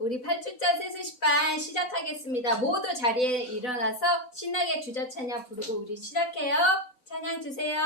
우리 8주짜 세수시반 시작하겠습니다. 모두 자리에 일어나서 신나게 주저 찬양 부르고 우리 시작해요. 찬양 주세요.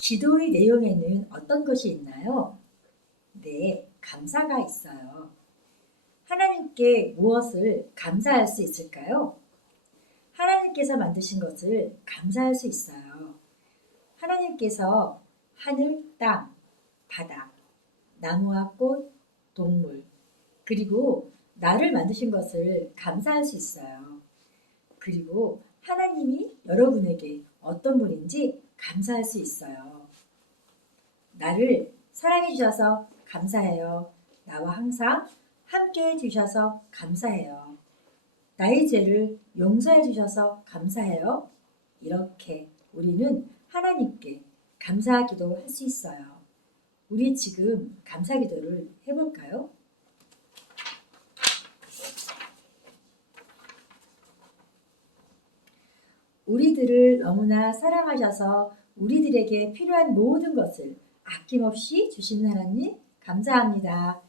기도의 내용에는 어떤 것이 있나요? 네, 감사가 있어요. 하나님께 무엇을 감사할 수 있을까요? 하나님께서 만드신 것을 감사할 수 있어요. 하나님께서 하늘, 땅, 바다, 나무와 꽃, 동물, 그리고 나를 만드신 것을 감사할 수 있어요. 그리고 하나님이 여러분에게 어떤 분인지 감사할 수 있어요. 나를 사랑해 주셔서 감사해요. 나와 항상 함께 해 주셔서 감사해요. 나의 죄를 용서해 주셔서 감사해요. 이렇게 우리는 하나님께 감사하기도 할 수 있어요. 우리 지금 감사 기도를 해볼까요? 우리들을 너무나 사랑하셔서 우리들에게 필요한 모든 것을 아낌없이 주시는 하나님 감사합니다.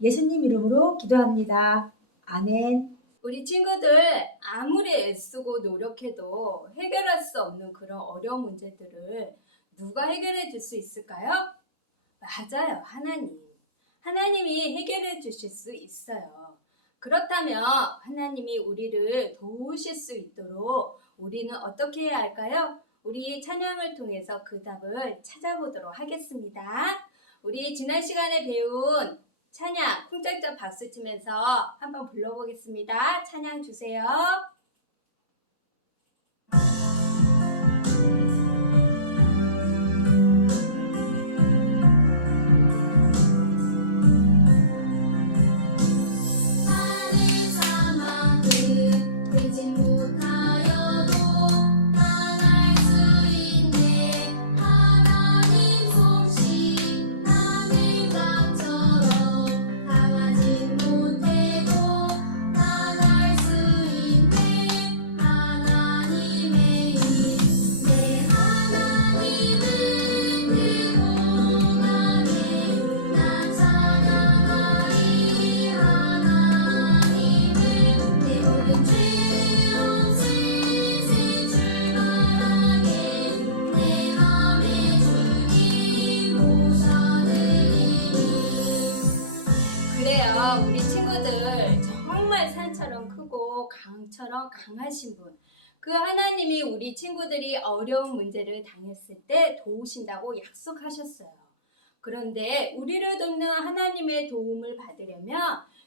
예수님 이름으로 기도합니다. 아멘. 우리 친구들 아무리 애쓰고 노력해도 해결할 수 없는 그런 어려운 문제들을 누가 해결해 줄 수 있을까요? 맞아요. 하나님. 하나님이 해결해 주실 수 있어요. 그렇다면 하나님이 우리를 도우실 수 있도록 우리는 어떻게 해야 할까요? 우리 찬양을 통해서 그 답을 찾아보도록 하겠습니다. 우리 지난 시간에 배운 찬양 쿵짝짝 박수 치면서 한번 불러보겠습니다. 찬양 주세요. 우리 친구들 정말 산처럼 크고 강처럼 강하신 분, 그 하나님이 우리 친구들이 어려운 문제를 당했을 때 도우신다고 약속하셨어요. 그런데 우리를 돕는 하나님의 도움을 받으려면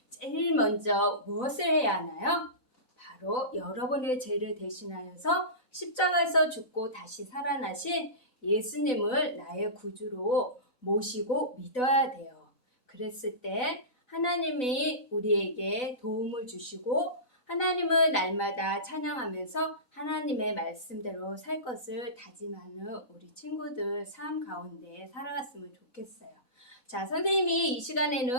제일 먼저 무엇을 해야 하나요? 바로 여러분의 죄를 대신하여서 십자가에서 죽고 다시 살아나신 예수님을 나의 구주로 모시고 믿어야 돼요. 그랬을 때 하나님이 우리에게 도움을 주시고 하나님을 날마다 찬양하면서 하나님의 말씀대로 살 것을 다짐하는 우리 친구들 삶 가운데 살아갔으면 좋겠어요. 자, 선생님이 이 시간에는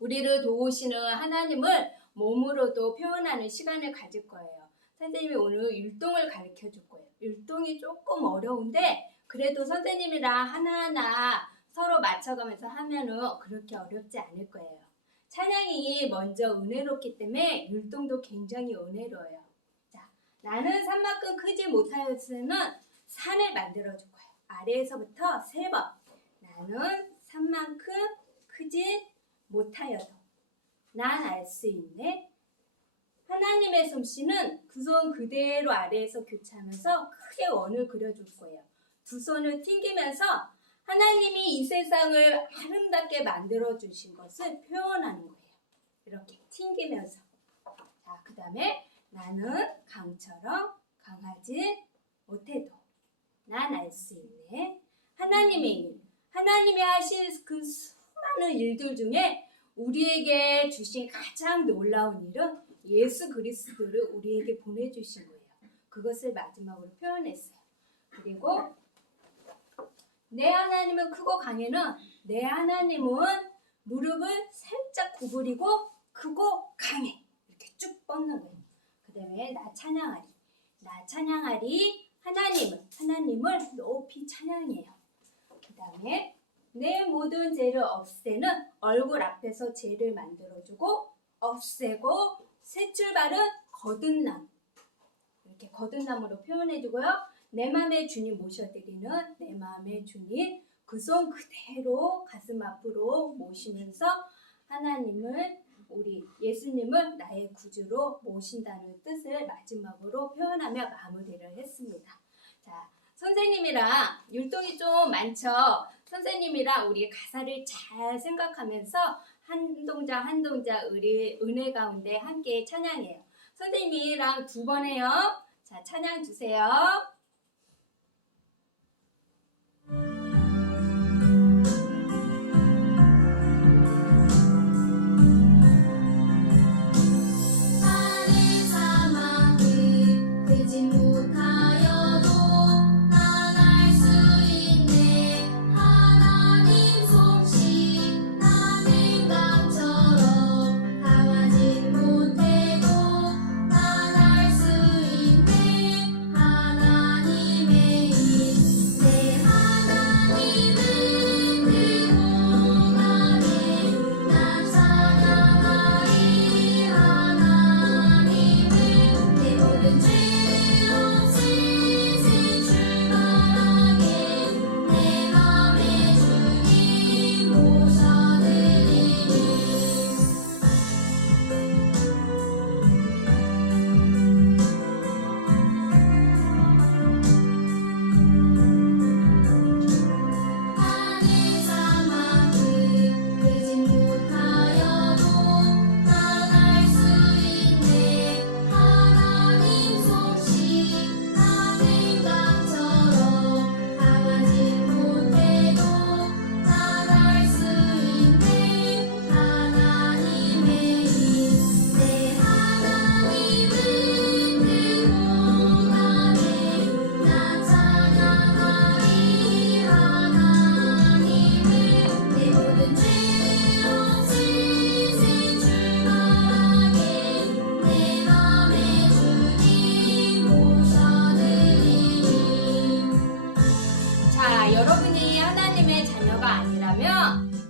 우리를 도우시는 하나님을 몸으로도 표현하는 시간을 가질 거예요. 선생님이 오늘 율동을 가르쳐 줄 거예요. 율동이 조금 어려운데 그래도 선생님이랑 하나하나 서로 맞춰가면서 하면은 그렇게 어렵지 않을 거예요. 찬양이 먼저 은혜롭기 때문에 율동도 굉장히 은혜로워요. 자, 나는 산만큼 크지 못하였으는 산을 만들어 줄 거예요. 아래에서부터 3번. 나는 산만큼 크지 못하여도 난 알 수 있네. 하나님 하나님의 솜씨는 그 손 그대로 아래에서 교차하면서 크게 원을 그려줄 거예요. 두 손을 튕기면서 하나님이 이 세상을 아름답게 만들어 주신 것을 표현하는 거예요. 이렇게 튕기면서. 자, 그 다음에 나는 강처럼 강하지 못해도 난 알 수 있네. 하나님의 일, 하나님이 하신 그 수많은 일들 중에 우리에게 주신 가장 놀라운 일은 예수 그리스도를 우리에게 보내주신 거예요. 그것을 마지막으로 표현했어요. 그리고 내 하나님은 크고 강해는 내 하나님은 무릎을 살짝 구부리고 크고 강해 이렇게 쭉 뻗는 거예요. 그 다음에 나 찬양하리, 나 찬양하리 하나님을 높이 찬양해요. 그 다음에 내 모든 죄를 없애는 얼굴 앞에서 죄를 만들어주고 없애고 새 출발은 거듭남 이렇게 거듭남으로 표현해주고요. 내 마음의 주님 모셔드리는 내 마음의 주님 그 손 그대로 가슴 앞으로 모시면서 하나님을 우리 예수님을 나의 구주로 모신다는 뜻을 마지막으로 표현하며 마무리를 했습니다. 자, 선생님이랑 율동이 좀 많죠? 선생님이랑 우리 가사를 잘 생각하면서 한 동작 한 동작 우리 은혜 가운데 함께 찬양해요. 선생님이랑 두 번 해요. 자, 찬양 주세요.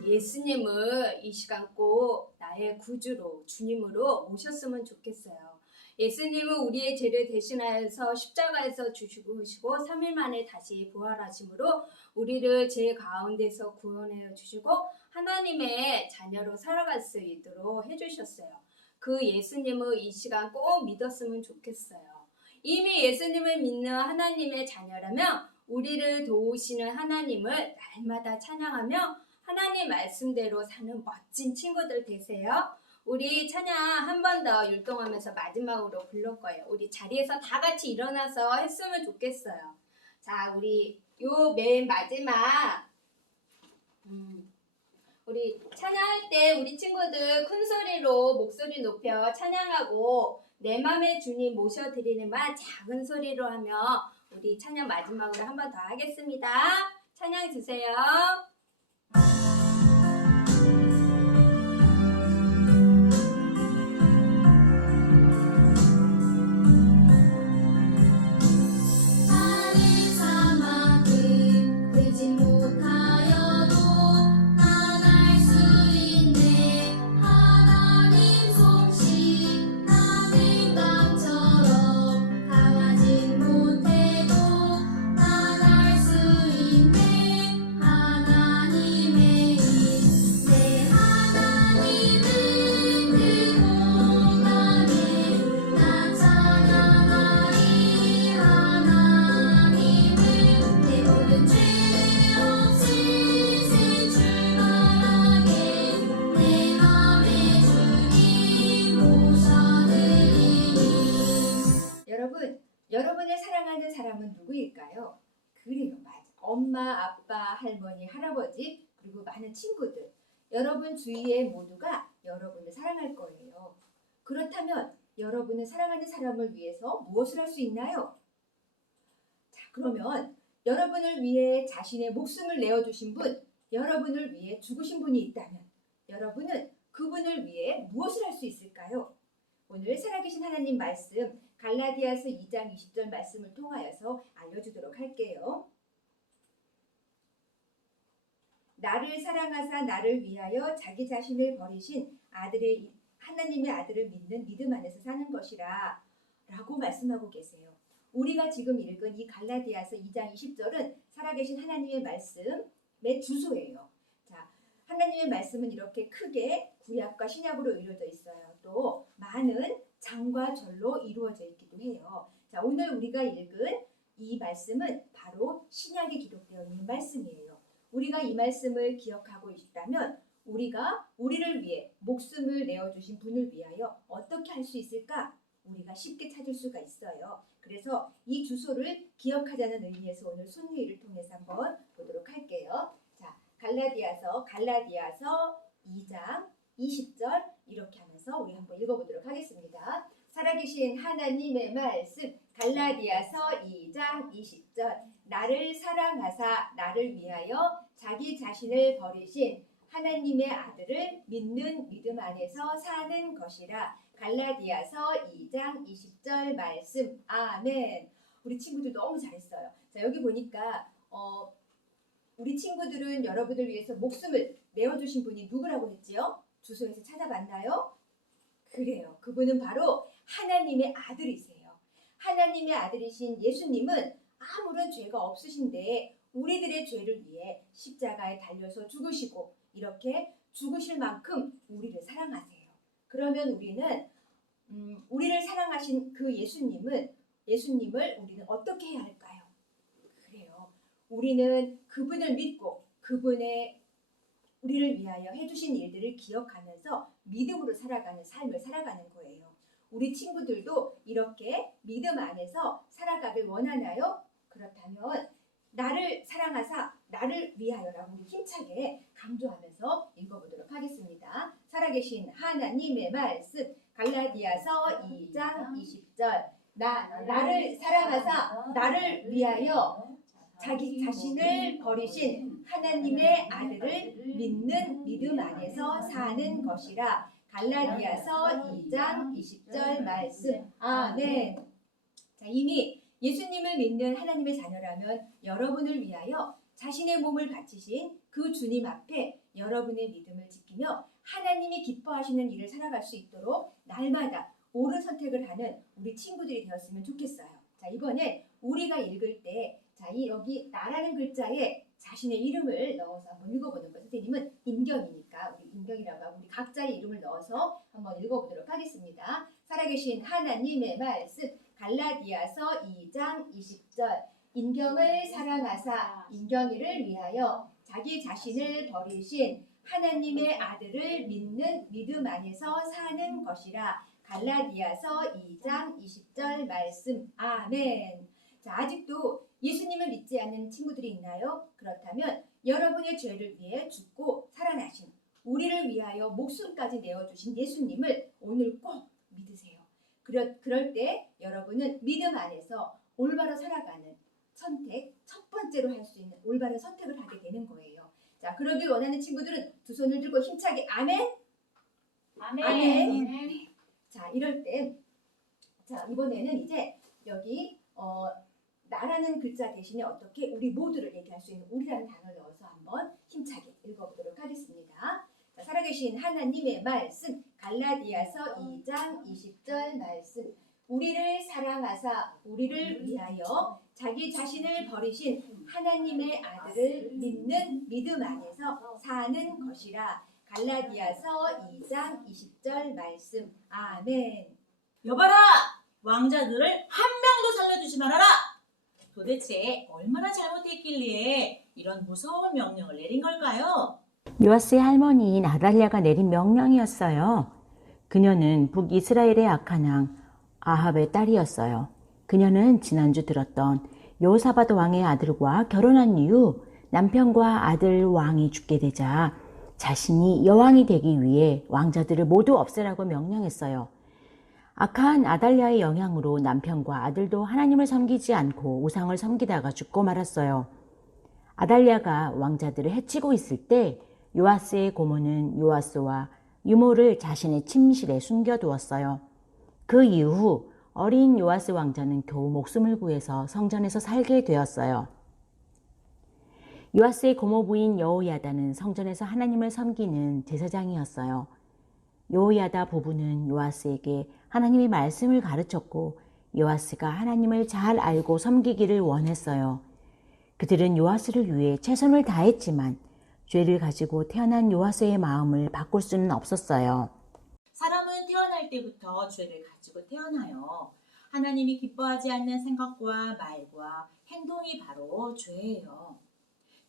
예수님을 이 시간 꼭 나의 구주로 주님으로 모셨으면 좋겠어요. 예수님은 우리의 죄를 대신하여서 십자가에서 죽으시고 3일 만에 다시 부활하심으로 우리를 죄 가운데서 구원해 주시고 하나님의 자녀로 살아갈 수 있도록 해주셨어요. 그 예수님을 이 시간 꼭 믿었으면 좋겠어요. 이미 예수님을 믿는 하나님의 자녀라면 우리를 도우시는 하나님을 날마다 찬양하며 하나님 말씀대로 사는 멋진 친구들 되세요. 우리 찬양 한 번 더 율동하면서 마지막으로 부를 거예요. 우리 자리에서 다 같이 일어나서 했으면 좋겠어요. 자, 우리 요 맨 마지막 우리 찬양할 때 우리 친구들 큰 소리로 목소리 높여 찬양하고 내 맘의 주님 모셔드리는 말 작은 소리로 하며 우리 찬양 마지막으로 한 번 더 하겠습니다. 찬양 주세요. 여러분의 사랑하는 사람은 누구일까요? 그래요, 맞아. 엄마, 아빠, 할머니, 할아버지, 그리고 많은 친구들. 여러분 주위에 모두가 여러분을 사랑할 거예요. 그렇다면 여러분은 사랑하는 사람을 위해서 무엇을 할 수 있나요? 자, 그러면 여러분을 위해 자신의 목숨을 내어주신 분, 여러분을 위해 죽으신 분이 있다면 여러분은 그분을 위해 무엇을 할 수 있을까요? 오늘 살아계신 하나님 말씀 갈라디아서 2장 20절 말씀을 통하여서 알려주도록 할게요. 나를 사랑하사 나를 위하여 자기 자신을 버리신 하나님의 아들을 믿는 믿음 안에서 사는 것이라 라고 말씀하고 계세요. 우리가 지금 읽은 이 갈라디아서 2장 20절은 살아계신 하나님의 말씀의 주소예요. 자, 하나님의 말씀은 이렇게 크게 구약과 신약으로 이루어져 있어요. 또 많은 장과 절로 이루어져 있기도 해요. 자, 오늘 우리가 읽은 이 말씀은 바로 신약에 기록되어 있는 말씀이에요. 우리가 이 말씀을 기억하고 있다면 우리가 우리를 위해 목숨을 내어주신 분을 위하여 어떻게 할 수 있을까? 우리가 쉽게 찾을 수가 있어요. 그래서 이 주소를 기억하자는 의미에서 오늘 순리를 통해서 한번 보도록 할게요. 자, 갈라디아서 2장 20절 이렇게 하면서 우리 한번 읽어보도록 하겠습니다. 살아계신 하나님의 말씀 갈라디아서 2장 20절 나를 사랑하사 나를 위하여 자기 자신을 버리신 하나님의 아들을 믿는 믿음 안에서 사는 것이라. 갈라디아서 2장 20절 말씀. 아멘. 우리 친구들 너무 잘했어요. 자, 여기 보니까 우리 친구들은 여러분을 위해서 목숨을 내어주신 분이 누구라고 했지요? 주소에서 찾아봤나요? 그래요. 그분은 바로 하나님의 아들이세요. 하나님의 아들이신 예수님은 아무런 죄가 없으신데 우리들의 죄를 위해 십자가에 달려서 죽으시고 이렇게 죽으실 만큼 우리를 사랑하세요. 그러면 우리는 우리를 사랑하신 그 예수님을 우리는 어떻게 해야 할까요? 그래요. 우리는 그분을 믿고 그분의 우리를 위하여 해주신 일들을 기억하면서 믿음으로 살아가는 삶을 살아가는 거예요. 우리 친구들도 이렇게 믿음 안에서 살아가길 원하나요? 그렇다면 나를 사랑하사 나를 위하여라고 우리 힘차게 강조하면서 읽어보도록 하겠습니다. 살아계신 하나님의 말씀 갈라디아서 2장 20절 나를 사랑하사 나를 위하여 자기 자신을 버리신 하나님의 아들을 믿는 믿음 안에서 사는 것이라. 갈라디아서 2장 20절 말씀. 아멘. 자, 이미 예수님을 믿는 하나님의 자녀라면 여러분을 위하여 자신의 몸을 바치신 그 주님 앞에 여러분의 믿음을 지키며 하나님이 기뻐하시는 일을 살아갈 수 있도록 날마다 옳은 선택을 하는 우리 친구들이 되었으면 좋겠어요. 자, 이번에 우리가 읽을 때 여기 나라는 글자에 자신의 이름을 넣어서 한번 읽어보는 거예요. 선생님은 임경이니까 우리 임경이라고 하고 우리 각자의 이름을 넣어서 한번 읽어보도록 하겠습니다. 살아계신 하나님의 말씀 갈라디아서 2장 20절 임경을 사랑하사 임경이를 위하여 자기 자신을 버리신 하나님의 아들을 믿는 믿음 안에서 사는 것이라. 갈라디아서 2장 20절 말씀. 아멘. 자, 아직도 예수님을 믿지 않는 친구들이 있나요? 그렇다면 여러분의 죄를 위해 죽고 살아나신 우리를 위하여 목숨까지 내어주신 예수님을 오늘 꼭 믿으세요. 그럴 때 여러분은 믿음 안에서 올바로 살아가는 선택, 첫 번째로 할 수 있는 올바른 선택을 하게 되는 거예요. 자, 그러길 원하는 친구들은 두 손을 들고 힘차게 아멘. 아멘. 아멘. 자, 이럴 때 자, 이번에는 이제 여기 나라는 글자 대신에 어떻게 우리 모두를 얘기할 수 있는 우리라는 단어를 넣어서 한번 힘차게 읽어보도록 하겠습니다. 자, 살아계신 하나님의 말씀 갈라디아서 2장 20절 말씀. 우리를 사랑하사 우리를 위하여 자기 자신을 버리신 하나님의 아들을 믿는 믿음 안에서 사는 것이라. 갈라디아서 2장 20절 말씀. 아멘. 여봐라! 왕자들을 한 명도 살려두지 말아라! 도대체 얼마나 잘못했길래 이런 무서운 명령을 내린 걸까요? 요아스의 할머니인 아달랴가 내린 명령이었어요. 그녀는 북이스라엘의 악한 왕 아합의 딸이었어요. 그녀는 지난주 들었던 여호사밧 왕의 아들과 결혼한 이후 남편과 아들 왕이 죽게 되자 자신이 여왕이 되기 위해 왕자들을 모두 없애라고 명령했어요. 악한 아달랴의 영향으로 남편과 아들도 하나님을 섬기지 않고 우상을 섬기다가 죽고 말았어요. 아달랴가 왕자들을 해치고 있을 때 요아스의 고모는 요아스와 유모를 자신의 침실에 숨겨두었어요. 그 이후 어린 요아스 왕자는 겨우 목숨을 구해서 성전에서 살게 되었어요. 요아스의 고모부인 여호야다는 성전에서 하나님을 섬기는 제사장이었어요. 여호야다 부부는 요아스에게 하나님의 말씀을 가르쳤고 요아스가 하나님을 잘 알고 섬기기를 원했어요. 그들은 요아스를 위해 최선을 다했지만 죄를 가지고 태어난 요아스의 마음을 바꿀 수는 없었어요. 사람은 태어날 때부터 죄를 가지고 태어나요. 하나님이 기뻐하지 않는 생각과 말과 행동이 바로 죄예요.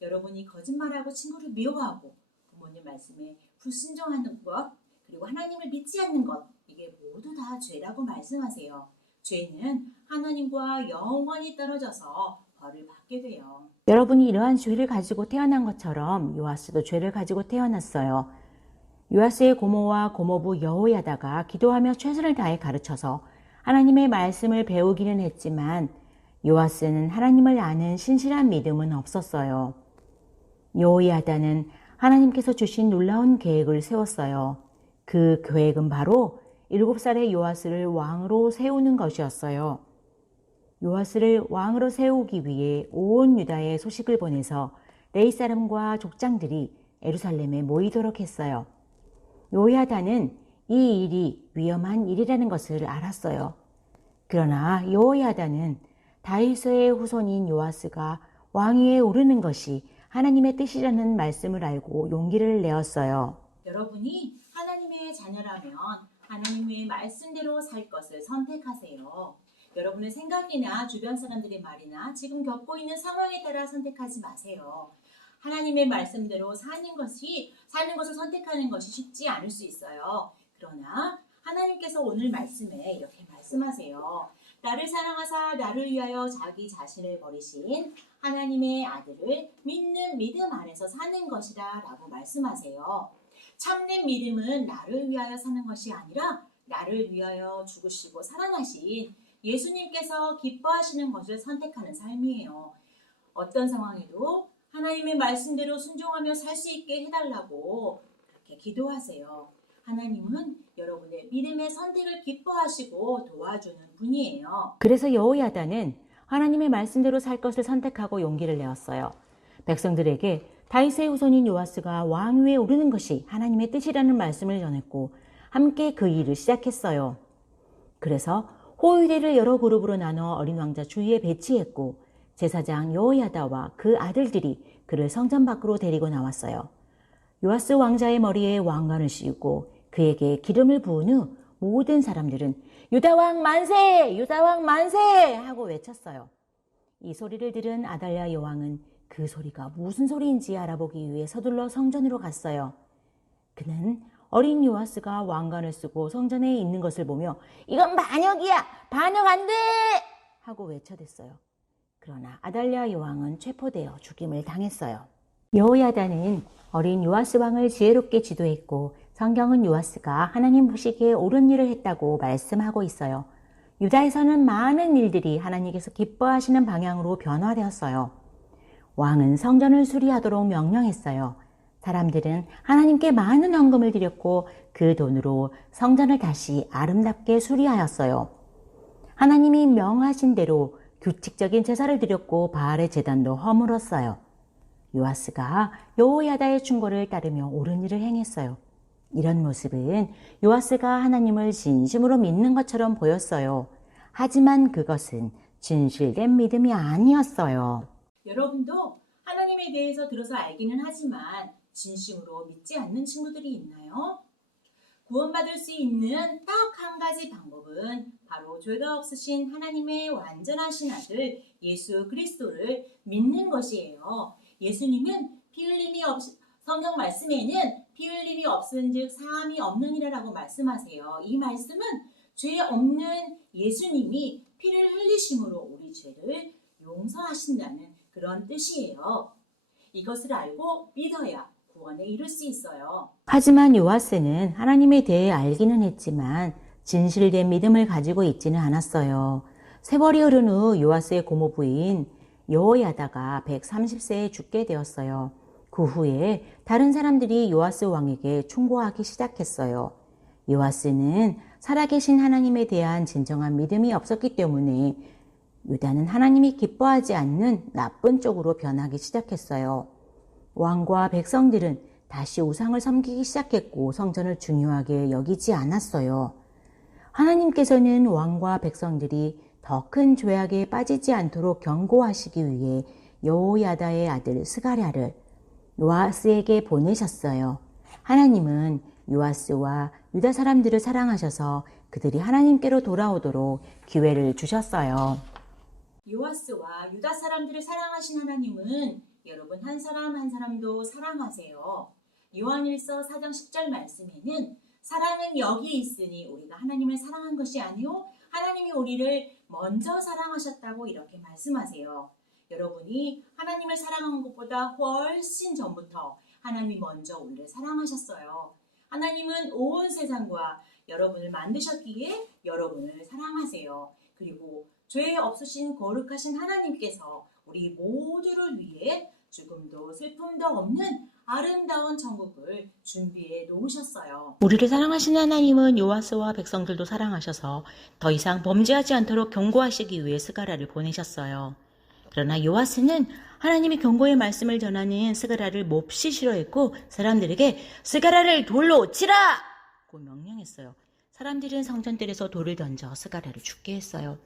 여러분이 거짓말하고 친구를 미워하고 부모님 말씀에 불순종하는 것, 그리고 하나님을 믿지 않는 것, 이게 모두 다 죄라고 말씀하세요. 죄는 하나님과 영원히 떨어져서 벌을 받게 돼요. 여러분이 이러한 죄를 가지고 태어난 것처럼 요아스도 죄를 가지고 태어났어요. 요아스의 고모와 고모부 여호야다가 기도하며 최선을 다해 가르쳐서 하나님의 말씀을 배우기는 했지만 요아스는 하나님을 아는 신실한 믿음은 없었어요. 여호야다는 하나님께서 주신 놀라운 계획을 세웠어요. 그 계획은 바로 7살의 요아스를 왕으로 세우는 것이었어요. 요아스를 왕으로 세우기 위해 온 유다에 소식을 보내서 레위 사람과 족장들이 예루살렘에 모이도록 했어요. 여호야다는 이 일이 위험한 일이라는 것을 알았어요. 그러나 여호야다는 다윗의 후손인 요아스가 왕위에 오르는 것이 하나님의 뜻이라는 말씀을 알고 용기를 내었어요. 여러분이 하나님의 자녀라면 하나님의 말씀대로 살 것을 선택하세요. 여러분의 생각이나 주변 사람들의 말이나 지금 겪고 있는 상황에 따라 선택하지 마세요. 하나님의 말씀대로 사는 것을 선택하는 것이 쉽지 않을 수 있어요. 그러나 하나님께서 오늘 말씀에 이렇게 말씀하세요. 나를 사랑하사 나를 위하여 자기 자신을 버리신 하나님의 아들을 믿는 믿음 안에서 사는 것이다 라고 말씀하세요. 참된 믿음은 나를 위하여 사는 것이 아니라 나를 위하여 죽으시고 살아나신 예수님께서 기뻐하시는 것을 선택하는 삶이에요. 어떤 상황에도 하나님의 말씀대로 순종하며 살 수 있게 해달라고 그렇게 기도하세요. 하나님은 여러분의 믿음의 선택을 기뻐하시고 도와주는 분이에요. 그래서 여호야다는 하나님의 말씀대로 살 것을 선택하고 용기를 내었어요. 백성들에게 다윗의 후손인 요아스가 왕위에 오르는 것이 하나님의 뜻이라는 말씀을 전했고 함께 그 일을 시작했어요. 그래서 호위대를 여러 그룹으로 나눠 어린 왕자 주위에 배치했고 제사장 여호야다와 그 아들들이 그를 성전 밖으로 데리고 나왔어요. 요아스 왕자의 머리에 왕관을 씌우고 그에게 기름을 부은 후 모든 사람들은 유다왕 만세! 유다왕 만세! 하고 외쳤어요. 이 소리를 들은 아달랴 여왕은 그 소리가 무슨 소리인지 알아보기 위해 서둘러 성전으로 갔어요. 그는 어린 요아스가 왕관을 쓰고 성전에 있는 것을 보며 이건 반역이야! 반역 안 돼! 하고 외쳐댔어요. 그러나 아달랴 여왕은 체포되어 죽임을 당했어요. 여호야다는 어린 요아스 왕을 지혜롭게 지도했고 성경은 요아스가 하나님 보시기에 옳은 일을 했다고 말씀하고 있어요. 유다에서는 많은 일들이 하나님께서 기뻐하시는 방향으로 변화되었어요. 왕은 성전을 수리하도록 명령했어요. 사람들은 하나님께 많은 헌금을 드렸고 그 돈으로 성전을 다시 아름답게 수리하였어요. 하나님이 명하신 대로 규칙적인 제사를 드렸고 바알의 제단도 허물었어요. 요아스가 여호야다의 충고를 따르며 옳은 일을 행했어요. 이런 모습은 요아스가 하나님을 진심으로 믿는 것처럼 보였어요. 하지만 그것은 진실된 믿음이 아니었어요. 여러분도 하나님에 대해서 들어서 알기는 하지만 진심으로 믿지 않는 친구들이 있나요? 구원받을 수 있는 딱 한 가지 방법은 바로 죄가 없으신 하나님의 완전하신 아들 예수 그리스도를 믿는 것이에요. 예수님은 성경 말씀에는 피 흘림이 없은즉 사함이 없느니라라고 말씀하세요. 이 말씀은 죄 없는 예수님이 피를 흘리심으로 우리 죄를 용서하신다는 그런 뜻이에요. 이것을 알고 믿어야 구원에 이룰 수 있어요. 하지만 요아스는 하나님에 대해 알기는 했지만 진실된 믿음을 가지고 있지는 않았어요. 세월이 흐른 후 요아스의 고모부인 여호야다가 130세에 죽게 되었어요. 그 후에 다른 사람들이 요아스 왕에게 충고하기 시작했어요. 요아스는 살아계신 하나님에 대한 진정한 믿음이 없었기 때문에 유다는 하나님이 기뻐하지 않는 나쁜 쪽으로 변하기 시작했어요. 왕과 백성들은 다시 우상을 섬기기 시작했고 성전을 중요하게 여기지 않았어요. 하나님께서는 왕과 백성들이 더 큰 죄악에 빠지지 않도록 경고하시기 위해 여호야다의 아들 스가랴를 요아스에게 보내셨어요. 하나님은 요아스와 유다 사람들을 사랑하셔서 그들이 하나님께로 돌아오도록 기회를 주셨어요. 요아스와 유다 사람들을 사랑하신 하나님은 여러분 한 사람 한 사람도 사랑하세요. 요한일서 4장 10절 말씀에는 사랑은 여기 있으니 우리가 하나님을 사랑한 것이 아니요 하나님이 우리를 먼저 사랑하셨다고 이렇게 말씀하세요. 여러분이 하나님을 사랑한 것보다 훨씬 전부터 하나님이 먼저 우리를 사랑하셨어요. 하나님은 온 세상과 여러분을 만드셨기에 여러분을 사랑하세요. 그리고 죄 없으신 거룩하신 하나님께서 우리 모두를 위해 죽음도 슬픔도 없는 아름다운 천국을 준비해 놓으셨어요. 우리를 사랑하시는 하나님은 요아스와 백성들도 사랑하셔서 더 이상 범죄하지 않도록 경고하시기 위해 스가랴를 보내셨어요. 그러나 요아스는 하나님의 경고의 말씀을 전하는 스가랴를 몹시 싫어했고 사람들에게 스가랴를 돌로 치라! 고 명령했어요. 사람들은 성전들에서 돌을 던져 스가랴를 죽게 했어요.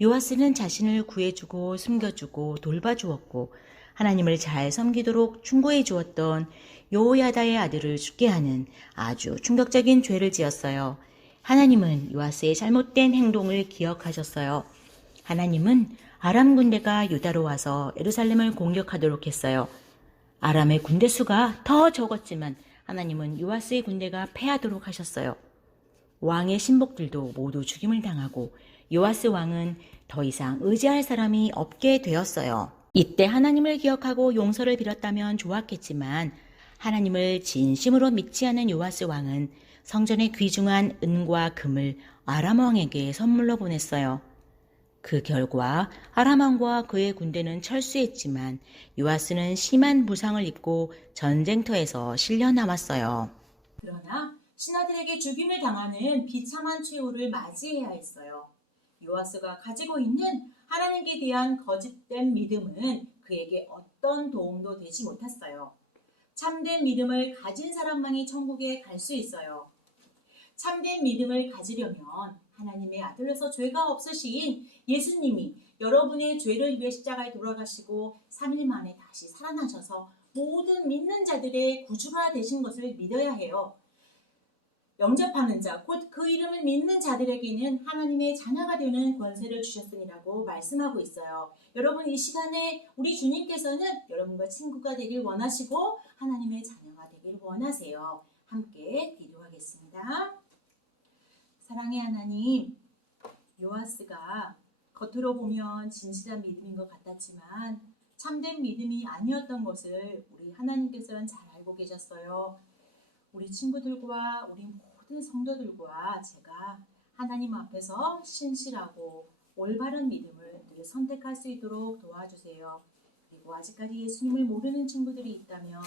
요아스는 자신을 구해주고 숨겨주고 돌봐주었고 하나님을 잘 섬기도록 충고해 주었던 여호야다의 아들을 죽게 하는 아주 충격적인 죄를 지었어요. 하나님은 요아스의 잘못된 행동을 기억하셨어요. 하나님은 아람 군대가 유다로 와서 예루살렘을 공격하도록 했어요. 아람의 군대 수가 더 적었지만 하나님은 요아스의 군대가 패하도록 하셨어요. 왕의 신복들도 모두 죽임을 당하고 요아스 왕은 더 이상 의지할 사람이 없게 되었어요. 이때 하나님을 기억하고 용서를 빌었다면 좋았겠지만 하나님을 진심으로 믿지 않은 요아스 왕은 성전의 귀중한 은과 금을 아람 왕에게 선물로 보냈어요. 그 결과 아람 왕과 그의 군대는 철수했지만 요아스는 심한 부상을 입고 전쟁터에서 실려 남았어요. 그러나 신하들에게 죽임을 당하는 비참한 최후를 맞이해야 했어요. 요아스가 가지고 있는 하나님께 대한 거짓된 믿음은 그에게 어떤 도움도 되지 못했어요. 참된 믿음을 가진 사람만이 천국에 갈 수 있어요. 참된 믿음을 가지려면 하나님의 아들로서 죄가 없으신 예수님이 여러분의 죄를 위해 십자가에 돌아가시고 3일 만에 다시 살아나셔서 모든 믿는 자들의 구주가 되신 것을 믿어야 해요. 영접하는 자, 곧 그 이름을 믿는 자들에게는 하나님의 자녀가 되는 권세를 주셨으니라고 말씀하고 있어요. 여러분 이 시간에 우리 주님께서는 여러분과 친구가 되길 원하시고 하나님의 자녀가 되길 원하세요. 함께 기도하겠습니다. 사랑의 하나님, 요아스가 겉으로 보면 진실한 믿음인 것 같았지만 참된 믿음이 아니었던 것을 우리 하나님께서는 잘 알고 계셨어요. 우리 친구들과 우리 모든 성도들과 제가 하나님 앞에서 신실하고 올바른 믿음을 늘 선택할 수 있도록 도와주세요. 그리고 아직까지 예수님을 모르는 친구들이 있다면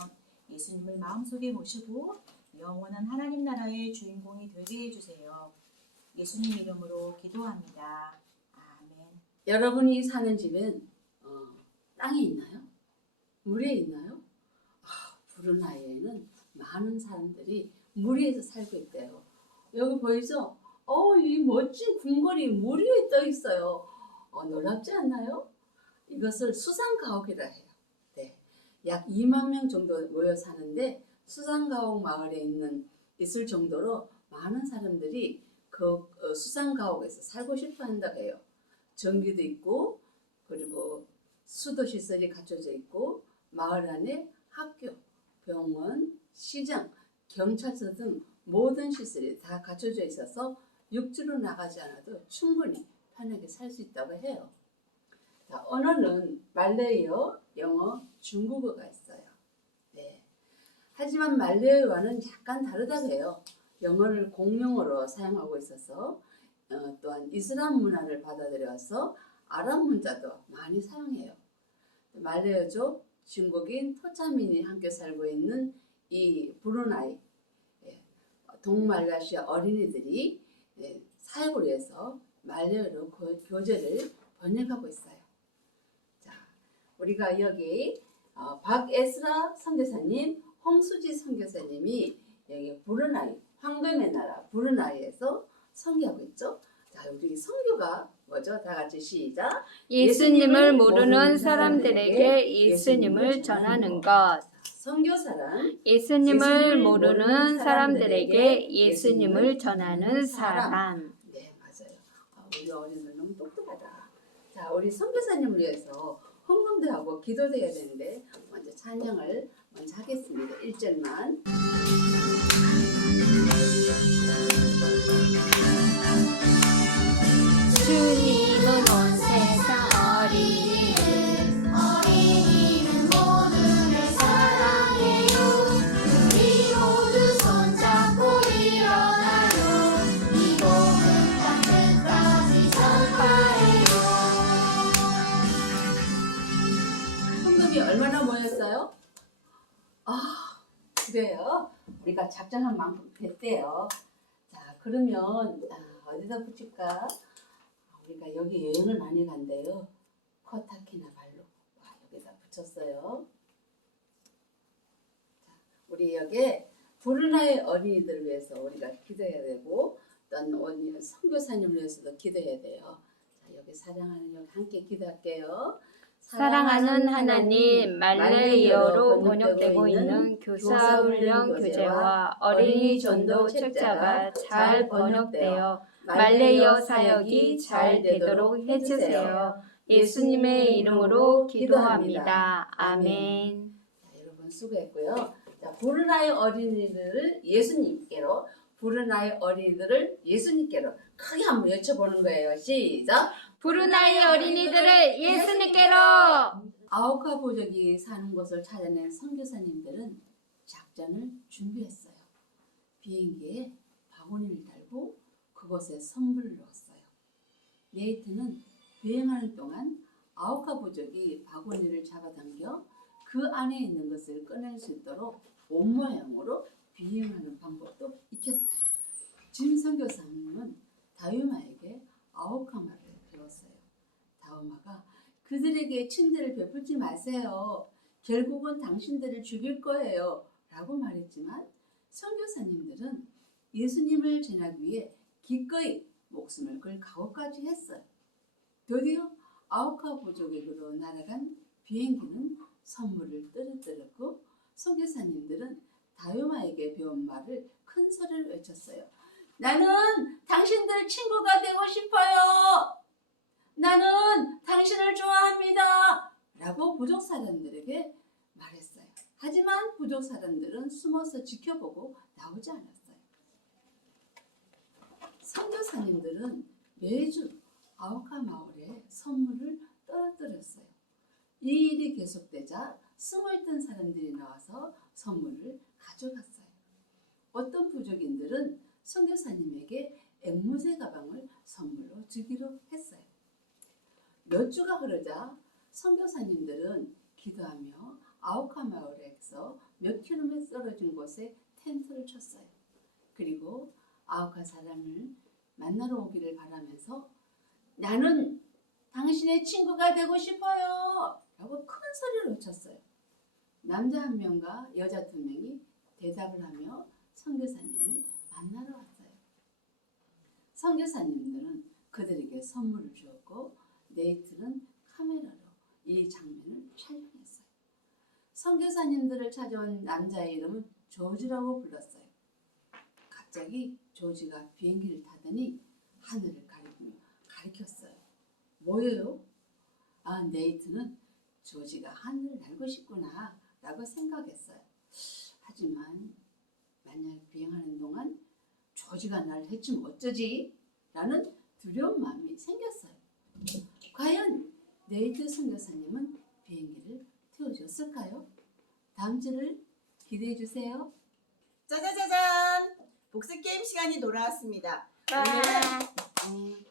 예수님을 마음속에 모시고 영원한 하나님 나라의 주인공이 되게 해주세요. 예수님 이름으로 기도합니다. 아멘. 여러분이 사는 집엔 땅이 있나요? 물에 있나요? 브루나이에는 많은 사람들이 물 위에서 살고 있대요. 여기 보이죠? 이 멋진 궁궐이 물 위에 떠 있어요. 놀랍지 않나요? 이것을 수상가옥이라 해요. 네, 약 2만 명 정도 모여 사는데 수상가옥 마을에 있을 정도로 많은 사람들이 그 수상가옥에서 살고 싶어 한다고 해요. 전기도 있고 그리고 수도 시설이 갖춰져 있고 마을 안에 학교, 병원, 시장, 경찰서 등 모든 시설이 다 갖춰져 있어서 육지로 나가지 않아도 충분히 편하게 살 수 있다고 해요. 자, 언어는 말레이어, 영어, 중국어가 있어요. 네. 하지만 말레이어와는 약간 다르다고 해요. 영어를 공용어로 사용하고 있어서 또한 이슬람 문화를 받아들여서 아랍 문자도 많이 사용해요. 말레이어족 중국인 토차민이 함께 살고 있는 이 브루나이 동말라시아 어린이들이 사역을 위해서 말레이어로 교재를 번역하고 있어요. 자, 우리가 여기 박에스라 선교사님, 홍수지 선교사님이 여기 브루나이, 황금의 나라 브루나이에서 선교하고 있죠. 자, 우리 선교가 뭐죠? 다 같이 시작. 예수님을 모르는 사람들에게 예수님을 전하는 것. 선교사란 예수님을 모르는 사람들에게 예수님을 전하는 사람. 네, 맞아요. 우리 어린이들 너무 똑똑하다. 자, 우리 선교사님을 위해서 헌금도 하고 기도도 해야 되는데 먼저 찬양을 먼저 하겠습니다. 1절만. 주님은 온 세상 어린이는 모두를 사랑해요. 우리 모두 손잡고 일어나요. 이 복음 땅 끝까지 전파해요. 헌금이 얼마나 모였어요? 그래요. 우리가 작정한 만큼 됐대요. 자, 그러면 어디다 붙일까? 우리가 여기 여행을 많이 간대요. 코타키나발루. 여기다 붙였어요. 자, 우리 여기 브루나이 어린이들을 위해서 우리가 기도해야 되고 어떤 선교사님을 위해서도 기도해야 돼요. 자, 여기 사랑하는 여기 함께 기도할게요. 사랑하는 하나님, 말레이어로 번역되고 있는 교사훈련 교재와 어린이 전도 책자가 잘 번역되어 말레이어 사역이 잘 되도록 해주세요. 예수님의 이름으로 기도합니다. 아멘. 자, 여러분 수고했고요. 자, 브루나이 어린이들을 예수님께로, 브루나이 어린이들을 예수님께로 크게 한번 외쳐보는 거예요. 시작. 브루나이 어린이들을 예수님께로. 아우카 부족이 사는 곳을 찾아낸 선교사님들은 작전을 준비했어요. 비행기에 바구니를 달고 그곳에 선물을 넣었어요. 네이트는 비행하는 동안 아우카 부족이 바구니를 잡아당겨 그 안에 있는 것을 꺼낼 수 있도록 옷 모양으로 비행하는 방법도 익혔어요. 짐 선교사님은 다유마에게 아우카마를 배웠어요. 다유마가 그들에게 친절을 베풀지 마세요. 결국은 당신들을 죽일 거예요. 라고 말했지만 선교사님들은 예수님을 전하기 위해 기꺼이 목숨을 걸 각오까지 했어요. 드디어 아우카 부족에게로 날아간 비행기는 선물을 떨어뜨렸고 선교사님들은 다유마에게 배운 말을 큰 소리로 외쳤어요. 나는 당신들 친구가 되고 싶어요. 나는 당신을 좋아합니다. 라고 부족 사람들에게 말했어요. 하지만 부족 사람들은 숨어서 지켜보고 나오지 않았어요. 선교사님들은 매주 아우카 마을에 선물을 떨어뜨렸어요. 이 일이 계속되자 숨어있던 사람들이 나와서 선물을 가져갔어요. 어떤 부족인들은 선교사님에게 앵무새 가방을 선물로 주기로 했어요. 몇 주가 흐르자 선교사님들은 기도하며 아우카 마을에서 몇 킬로미터 떨어진 곳에 텐트를 쳤어요. 그리고 아우카 사람을 만나러 오기를 바라면서 나는 당신의 친구가 되고 싶어요. 라고 큰 소리를 외쳤어요. 남자 한 명과 여자 두 명이 대답을 하며 선교사님을 만나러 왔어요. 선교사님들은 그들에게 선물을 주었고 네이트는 카메라로 이 장면을 촬영했어요. 선교사님들을 찾아온 남자의 이름은 조지라고 불렀어요. 갑자기 조지가 비행기를 타더니 하늘을 가리켰어요. 뭐예요? 네이트는 조지가 하늘을 날고 싶구나 라고 생각했어요. 하지만 만약 비행하는 동안 조지가 날 해치면 어쩌지? 라는 두려운 마음이 생겼어요. 과연 네이트 선교사님은 비행기를 태워줬을까요? 다음 주를 기대해 주세요. 짜자자잔! 복습 게임 시간이 돌아왔습니다. 오늘은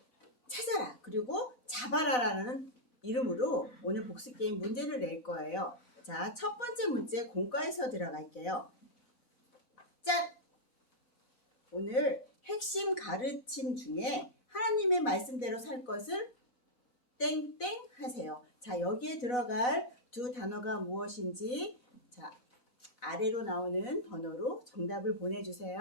찾아라 그리고 잡아라라는 이름으로 오늘 복습 게임 문제를 낼 거예요. 자, 첫 번째 문제 공과에서 들어갈게요. 짠! 오늘 핵심 가르침 중에 하나님의 말씀대로 살 것을 땡땡 하세요. 자, 여기에 들어갈 두 단어가 무엇인지 자, 아래로 나오는 번호로 정답을 보내주세요.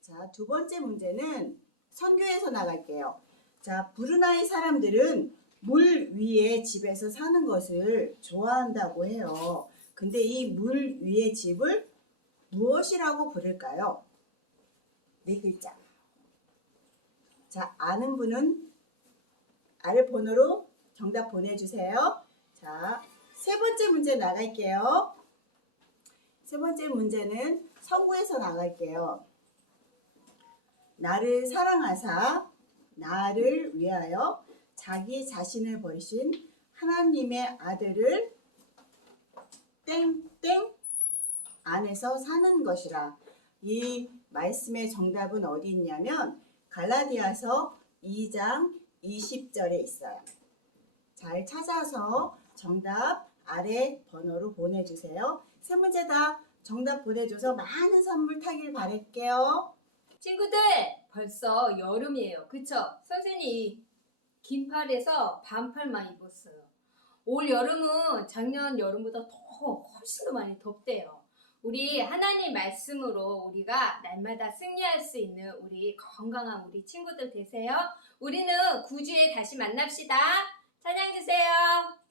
자, 두 번째 문제는 선교에서 나갈게요. 자, 브루나이 사람들은 물 위에 집에서 사는 것을 좋아한다고 해요. 근데 이 물 위의 집을 무엇이라고 부를까요? 네 글자. 자, 아는 분은 아래 번호로 정답 보내주세요. 자, 세 번째 문제 나갈게요. 세 번째 문제는 성구에서 나갈게요. 나를 사랑하사 나를 위하여 자기 자신을 버리신 하나님의 아들을 땡땡 안에서 사는 것이라. 이 말씀의 정답은 어디 있냐면 갈라디아서 2장 20절에 있어요. 잘 찾아서 정답 아래 번호로 보내주세요. 세 문제 다 정답 보내줘서 많은 선물 타길 바랄게요. 친구들, 벌써 여름이에요. 그쵸? 선생님이 긴팔에서 반팔만 입었어요. 올 여름은 작년 여름보다 훨씬 더 많이 덥대요. 우리 하나님 말씀으로 우리가 날마다 승리할 수 있는 우리 건강한 우리 친구들 되세요. 우리는 9주에 다시 만납시다. 찬양 주세요.